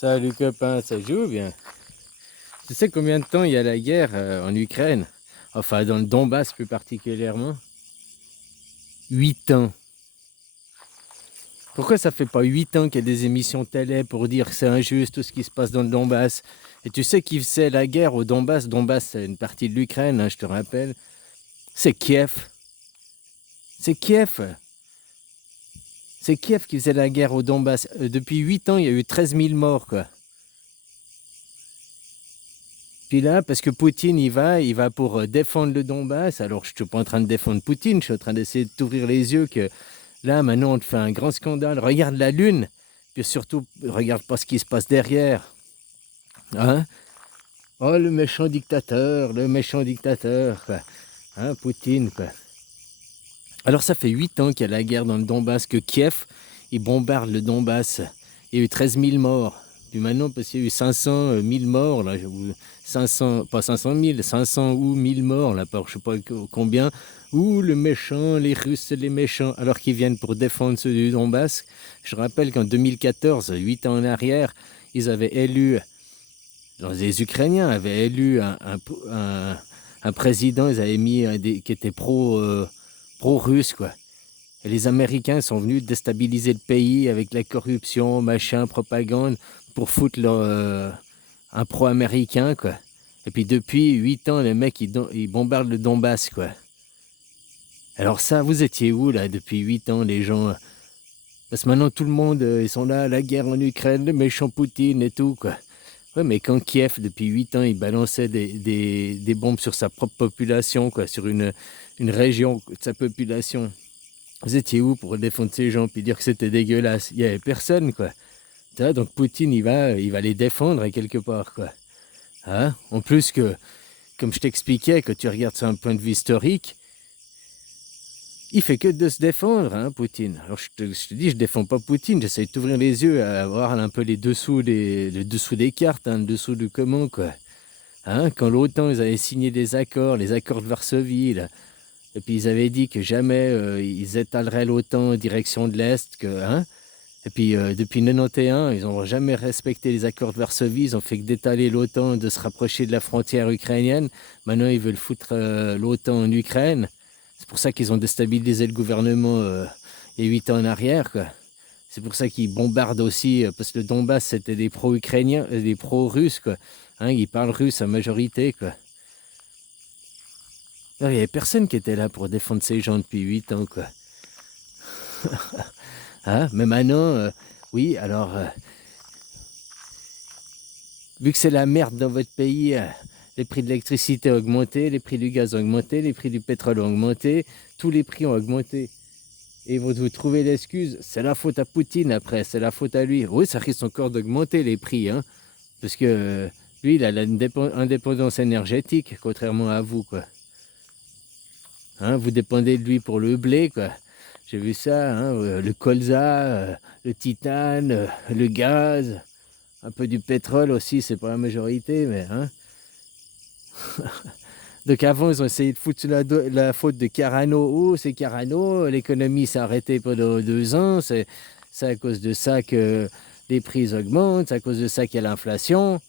Salut copain, ça joue bien? Tu sais combien de temps il y a la guerre en Ukraine? Enfin, dans le Donbass plus particulièrement. 8 ans. Pourquoi ça fait pas 8 ans qu'il y a des émissions télé pour dire que c'est injuste tout ce qui se passe dans le Donbass? Et tu sais qui faisait la guerre au Donbass? Donbass, c'est une partie de l'Ukraine, hein, je te rappelle. C'est Kiev. C'est Kiev. C'est Kiev qui faisait la guerre au Donbass. Depuis 8 ans, il y a eu 13 000 morts, quoi. Puis là, parce que Poutine, il va pour défendre le Donbass. Alors, je ne suis pas en train de défendre Poutine, je suis en train d'essayer de t'ouvrir les yeux que là, maintenant, on te fait un grand scandale. Regarde la Lune, puis surtout, regarde pas ce qui se passe derrière. Hein? Oh, le méchant dictateur, quoi. Hein, Poutine, quoi. Alors, ça fait 8 ans qu'il y a la guerre dans le Donbass, que Kiev, il bombarde le Donbass. Il y a eu 13 000 morts. Puis maintenant, parce qu'il y a eu 500 000 morts, là, ou 500, pas 500 000, 500 ou 1000 morts, là, par je sais pas combien. Ouh, le méchant, les Russes, c'est les méchants, alors qu'ils viennent pour défendre ceux du Donbass. Je rappelle qu'en 2014, 8 ans en arrière, ils avaient élu, les Ukrainiens avaient élu un président, ils avaient mis qui était pro-russe, quoi. Et les Américains sont venus déstabiliser le pays avec la corruption, machin, propagande, pour foutre un pro-américain, quoi. Et puis depuis 8 ans, les mecs, ils bombardent le Donbass, quoi. Alors ça, vous étiez où, là, depuis 8 ans, les gens? Parce que maintenant, tout le monde, ils sont là, la guerre en Ukraine, le méchant Poutine et tout, quoi. Ouais, mais quand Kiev, depuis 8 ans, il balançait des bombes sur sa propre population, quoi, sur une région de sa population. Vous étiez où pour défendre ces gens puis dire que c'était dégueulasse? Il n'y avait personne, quoi. Donc Poutine, il va les défendre quelque part, quoi. Hein? En plus que, comme je t'expliquais, que tu regardes sur un point de vue historique, il fait que de se défendre, hein, Poutine. Alors je te dis, je défends pas Poutine, j'essaie de t'ouvrir les yeux à voir un peu les dessous des cartes, hein, le dessous du comment, quoi. Hein? Quand l'OTAN, ils avaient signé les accords de Varsovie, là, et puis ils avaient dit que jamais ils étaleraient l'OTAN en direction de l'Est, que, hein? Et puis depuis 91, ils n'ont jamais respecté les accords de Varsovie, ils ont fait que d'étaler l'OTAN, de se rapprocher de la frontière ukrainienne. Maintenant, ils veulent foutre l'OTAN en Ukraine. C'est pour ça qu'ils ont déstabilisé le gouvernement il y a 8 ans en arrière, quoi. C'est pour ça qu'ils bombardent aussi, parce que le Donbass, c'était des pro-ukrainiens, des pro-russes, quoi. Hein, ils parlent russe à majorité, quoi. Alors, il n'y avait personne qui était là pour défendre ces gens depuis 8 ans, quoi. Hein? Mais maintenant, oui, alors, vu que c'est la merde dans votre pays, les prix de l'électricité ont augmenté, les prix du gaz ont augmenté, les prix du pétrole ont augmenté, tous les prix ont augmenté. Et ils vont vous trouver l'excuse, c'est la faute à Poutine après, c'est la faute à lui. Oui, ça risque encore d'augmenter les prix, hein, parce que lui, il a l'indépendance énergétique, contrairement à vous, quoi. Hein, vous dépendez de lui pour le blé, quoi. J'ai vu ça, hein, le colza, le titane, le gaz, un peu du pétrole aussi, c'est pas la majorité, mais hein. Donc avant, ils ont essayé de foutre la faute de Carano. Oh, c'est Carano, l'économie s'est arrêtée pendant 2 ans, c'est à cause de ça que les prix augmentent, c'est à cause de ça qu'il y a l'inflation.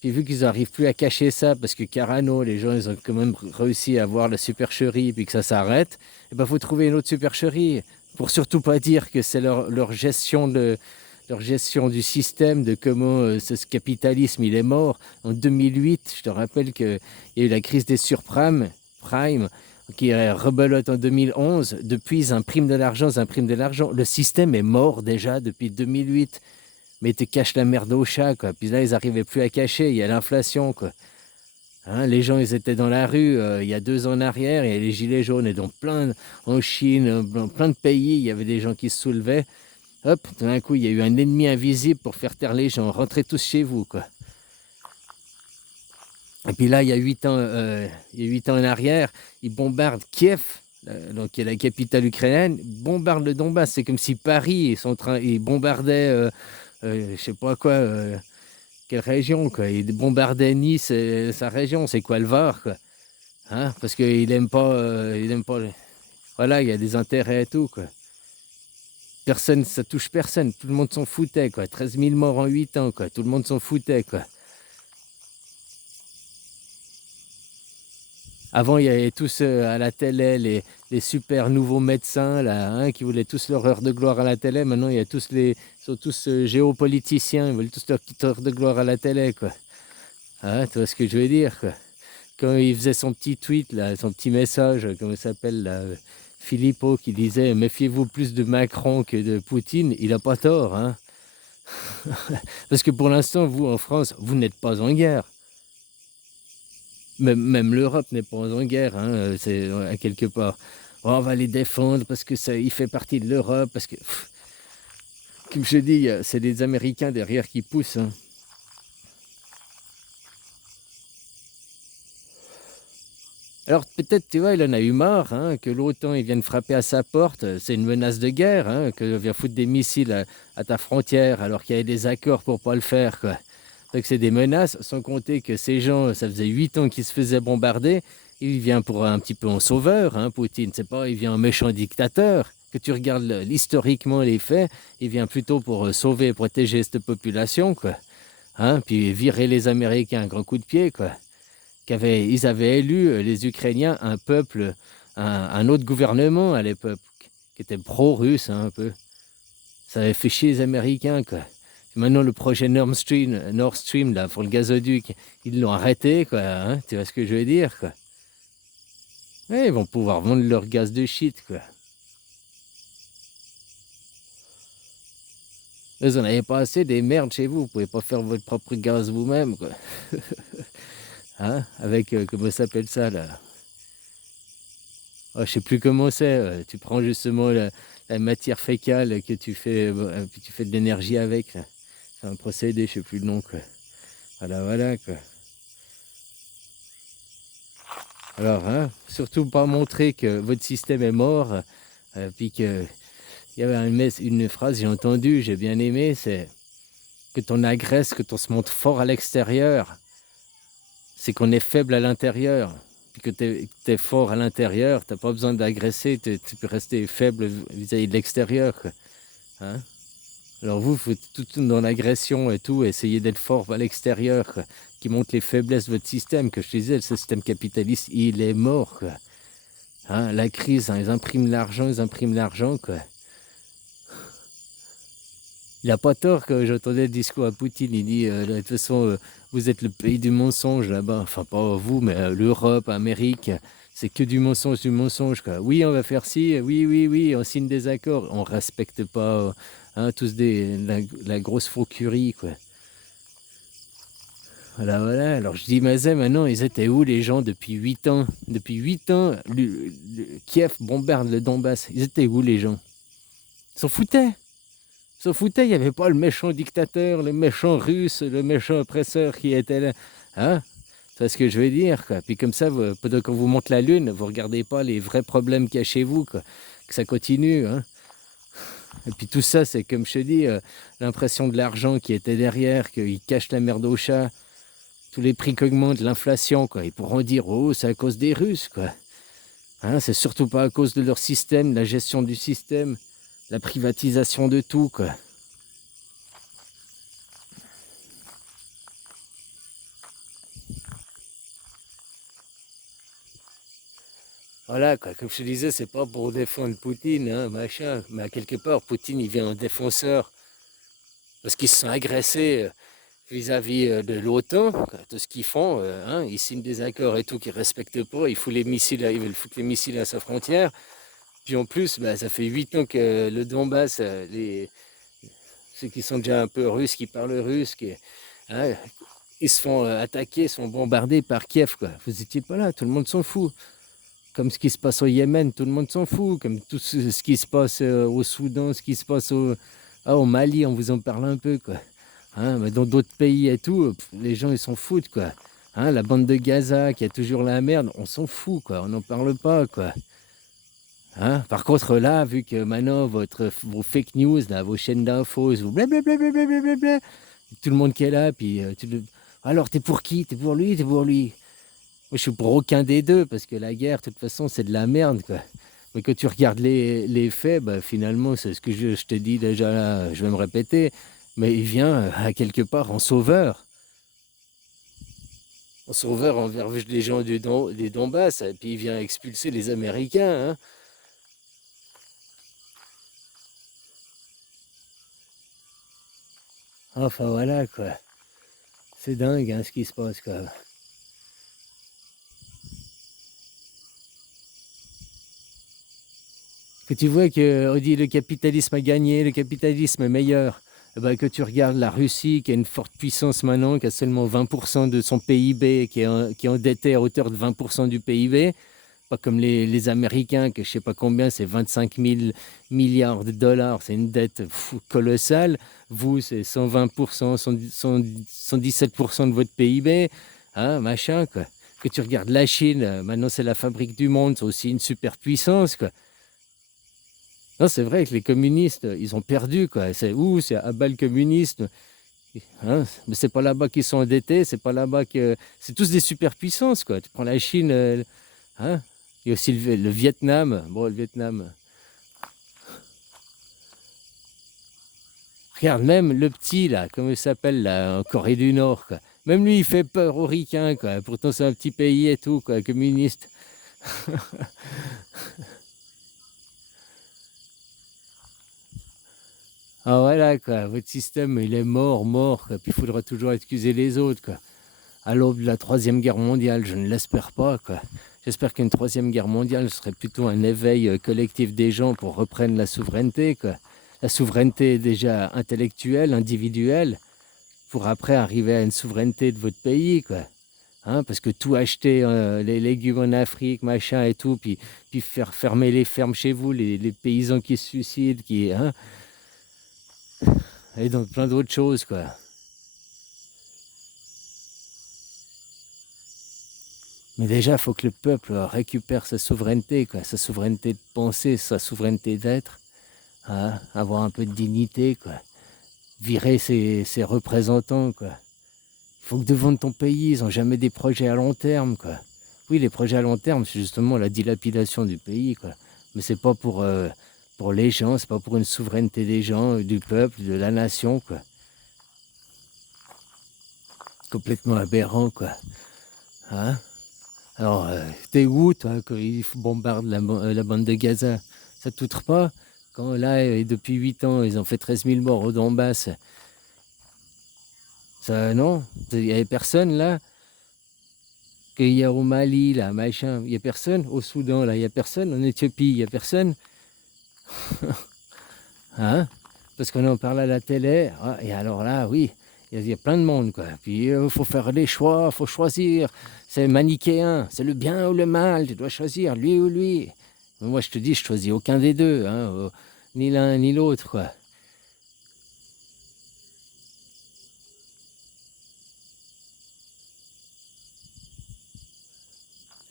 Puis vu qu'ils n'arrivent plus à cacher ça, parce que Carano, les gens, ils ont quand même réussi à avoir la supercherie, puis que ça s'arrête, il ben, faut trouver une autre supercherie, pour surtout pas dire que c'est leur gestion du système, de comment ce capitalisme il est mort. En 2008, je te rappelle qu'il y a eu la crise des Prime, qui est rebelote en 2011. Depuis, ils impriment de l'argent, ils impriment de l'argent. Le système est mort déjà depuis 2008. Mais ils te cachent la merde au chat, quoi. Puis là, ils n'arrivaient plus à cacher, il y a l'inflation, quoi. Hein, les gens, ils étaient dans la rue il y a 2 ans en arrière, il y a les gilets jaunes, et donc en Chine, dans plein de pays, il y avait des gens qui se soulevaient. Hop, tout d'un coup, il y a eu un ennemi invisible pour faire taire les gens. Rentrez tous chez vous, quoi. Et puis là, il y a 8 ans en arrière, ils bombardent Kiev, donc qui est la capitale ukrainienne, bombardent le Donbass. C'est comme si Paris, ils bombardaient, je sais pas quoi, quelle région, quoi. Il bombardait Nice, sa région, c'est quoi le Var, quoi. Hein? Parce qu'il aime pas, voilà, il y a des intérêts et tout, quoi. Personne, ça touche personne. Tout le monde s'en foutait, quoi. 13 000 morts en 8 ans, quoi. Tout le monde s'en foutait, quoi. Avant, il y avait tous à la télé les super nouveaux médecins là, hein, qui voulaient tous leur heure de gloire à la télé. Maintenant, il y a ils sont tous géopoliticiens. Ils veulent tous leur petite heure de gloire à la télé, quoi. Hein, tu vois ce que je veux dire, quoi. Quand il faisait son petit tweet, là, son petit message, comment il s'appelle, là, Philippot, qui disait méfiez-vous plus de Macron que de Poutine, il n'a pas tort, hein. Parce que pour l'instant, vous, en France, vous n'êtes pas en guerre. Même l'Europe n'est pas en guerre, hein, c'est à quelque part. Oh, on va les défendre parce que ça, il fait partie de l'Europe, parce que, comme je dis, c'est les Américains derrière qui poussent, hein. Alors peut-être, tu vois, il en a eu marre, hein, que l'OTAN il vienne frapper à sa porte. C'est une menace de guerre, hein, que vient foutre des missiles à ta frontière alors qu'il y avait des accords pour pas le faire, quoi. Donc c'est des menaces, sans compter que ces gens, ça faisait 8 ans qu'ils se faisaient bombarder. Il vient pour un petit peu en sauveur, hein, Poutine. C'est pas, il vient en méchant dictateur. Que tu regardes historiquement les faits, il vient plutôt pour sauver et protéger cette population, quoi. Hein, puis virer les Américains un grand coup de pied, quoi. Ils avaient élu, les Ukrainiens, un peuple, un autre gouvernement à l'époque, qui était pro-russe, hein, un peu. Ça avait fait chier les Américains, quoi. Maintenant, le projet Nord Stream là, pour le gazoduc, ils l'ont arrêté, quoi, hein, tu vois ce que je veux dire, quoi. Ouais, ils vont pouvoir vendre leur gaz de shit, quoi. Vous en avez pas assez des merdes chez vous, vous pouvez pas faire votre propre gaz vous-même, quoi. Hein, avec, comment ça s'appelle ça, là? Oh, je sais plus comment c'est. Tu prends justement la matière fécale que tu fais, puis tu fais de l'énergie avec, là. C'est un procédé, je sais plus le nom, quoi. Voilà, voilà, quoi. Alors, hein, surtout pas montrer que votre système est mort, puis que il y avait une phrase, j'ai entendu, j'ai bien aimé, c'est que ton agresse, que ton se montre fort à l'extérieur, c'est qu'on est faible à l'intérieur. Puis que tu es fort à l'intérieur, tu n'as pas besoin d'agresser, tu peux rester faible vis-à-vis de l'extérieur, quoi. Hein? Alors vous, faut tout dans l'agression et tout, essayer d'être fort à l'extérieur, quoi, qui montre les faiblesses de votre système. Que je disais, le système capitaliste, il est mort, quoi. Hein, la crise, hein, ils impriment l'argent, quoi. Il n'a pas tort quand j'entendais le discours à Poutine. Il dit, de toute façon, vous êtes le pays du mensonge là-bas. Enfin, pas vous, mais l'Europe, l'Amérique. C'est que du mensonge, quoi. Oui, on va faire ci, oui, oui, oui, on signe des accords. On ne respecte pas, hein, tous la grosse faucurie, quoi. Voilà, voilà. Alors je dis, mais maintenant, ils étaient où les gens depuis 8 ans? Depuis 8 ans, Kiev bombarde le Donbass. Ils étaient où les gens? Ils s'en foutaient. S'en foutait, il n'y avait pas le méchant dictateur, le méchant russe, le méchant oppresseur qui était là. Hein? C'est ce que je veux dire, quoi. Puis comme ça, pendant qu'on vous montre la lune, vous ne regardez pas les vrais problèmes qu'il y a chez vous, quoi. Que ça continue, hein. Et puis tout ça, c'est comme je te dis, l'impression de l'argent qui était derrière, qu'il cache la merde au chat, tous les prix qui augmentent, l'inflation, quoi. Ils pourront dire, oh, c'est à cause des Russes, quoi. Hein, c'est surtout pas à cause de leur système, la gestion du système, la privatisation de tout, quoi. Voilà, quoi. Comme je te disais, c'est pas pour défendre Poutine, hein, machin. Mais à quelque part, Poutine, il vient en défenseur parce qu'ils se sont agressés vis-à-vis de l'OTAN, quoi. Tout ce qu'ils font, hein, ils signent des accords et tout qu'ils ne respectent pas. Ils veulent foutre les missiles à sa frontière. Puis en plus, bah, ça fait 8 ans que le Donbass, ceux qui sont déjà un peu russes, qui parlent russe, hein, ils se font attaquer, ils sont bombardés par Kiev, quoi. Vous n'étiez pas là, tout le monde s'en fout. Comme ce qui se passe au Yémen, tout le monde s'en fout. Comme tout ce qui se passe au Soudan, ce qui se passe au Mali, on vous en parle un peu, quoi. Hein, mais dans d'autres pays et tout, les gens, ils s'en foutent, quoi. Hein, la bande de Gaza, qui a toujours la merde, on s'en fout, quoi. On n'en parle pas, quoi. Hein, par contre, là, vu que maintenant, vos fake news, là, vos chaînes d'infos, vous blablabla, tout le monde qui est là, puis alors, t'es pour qui? T'es pour lui? T'es pour lui? Moi, je suis pour aucun des deux, parce que la guerre, de toute façon, c'est de la merde, quoi. Mais quand tu regardes les faits, bah, finalement, c'est ce que je te dis déjà là, je vais me répéter, mais il vient à quelque part en sauveur envers les gens des Donbass, et puis il vient expulser les Américains, hein. Enfin voilà quoi, c'est dingue hein, ce qui se passe quoi. Que tu vois qu'on dit le capitalisme a gagné, le capitalisme est meilleur. Eh ben, que tu regardes la Russie, qui a une forte puissance maintenant, qui a seulement 20% de son PIB, qui est endetté à hauteur de 20% du PIB, pas comme les Américains, que je sais pas combien, c'est 25 000 milliards de dollars, c'est une dette colossale. Vous, c'est 120%, 117% de votre PIB, hein, machin, quoi. Que tu regardes la Chine, maintenant c'est la fabrique du monde, c'est aussi une superpuissance, quoi. Non, c'est vrai que les communistes, ils ont perdu, quoi. C'est où? C'est à bas le communisme. Hein, mais c'est pas là-bas qu'ils sont endettés, c'est pas là-bas que. C'est tous des superpuissances, quoi. Tu prends la Chine, hein? Il y a aussi le Vietnam. Bon, le Vietnam. Regarde, même le petit, là, comment il s'appelle, là, en Corée du Nord, quoi. Même lui, il fait peur aux ricains, quoi. Pourtant, c'est un petit pays et tout, quoi, communiste. Ah, voilà, quoi. Votre système, il est mort, mort, quoi. Puis il faudra toujours excuser les autres, quoi. À l'aube de la Troisième Guerre mondiale, je ne l'espère pas, quoi. J'espère qu'une Troisième Guerre mondiale serait plutôt un éveil collectif des gens pour reprendre la souveraineté, quoi. La souveraineté déjà intellectuelle, individuelle, pour après arriver à une souveraineté de votre pays, quoi. Hein, parce que tout acheter, les légumes en Afrique, machin et tout, puis faire fermer les fermes chez vous, les paysans qui se suicident, hein, et donc plein d'autres choses, quoi. Mais déjà, il faut que le peuple récupère sa souveraineté, quoi, sa souveraineté de penser, sa souveraineté d'être, hein, avoir un peu de dignité, quoi. Virer ses représentants, quoi. Il faut que devant ton pays, ils n'ont jamais des projets à long terme, quoi. Oui, les projets à long terme, c'est justement la dilapidation du pays, quoi. Mais c'est pas pour les gens, c'est pas pour une souveraineté des gens, du peuple, de la nation, quoi. Complètement aberrant, quoi. Hein? Alors, t'es où, toi, quand ils bombardent la bande de Gaza? Ça te touche pas? Quand là, depuis 8 ans, ils ont fait 13 000 morts au Donbass. Ça, non? Il n'y avait personne là? Qu'il y a au Mali, là, machin. Il n'y a personne? Au Soudan, là, il n'y a personne? En Éthiopie, il n'y a personne? Hein? Parce qu'on en parle à la télé. Ah, et alors là, oui, il y a plein de monde, quoi. Puis il faut faire des choix, il faut choisir. C'est manichéen, c'est le bien ou le mal. Tu dois choisir lui ou lui. Mais moi, je te dis, je choisis aucun des deux, hein, ni l'un ni l'autre, quoi.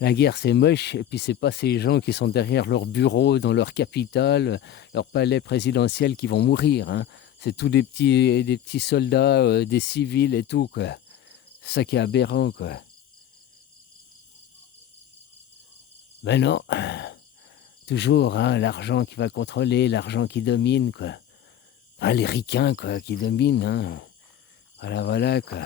La guerre, c'est moche, et puis c'est pas ces gens qui sont derrière leur bureau, dans leur capitale, leur palais présidentiel qui vont mourir, hein. C'est tous des petits soldats, des civils et tout, quoi. C'est ça qui est aberrant, quoi. Ben non, toujours, hein, l'argent qui va contrôler, l'argent qui domine, quoi. Ah, les ricains, quoi, qui dominent, hein. Voilà, voilà, quoi.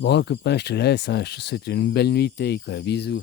Bon, copain, je te laisse, hein. Je te souhaite une belle nuitée, quoi. Bisous.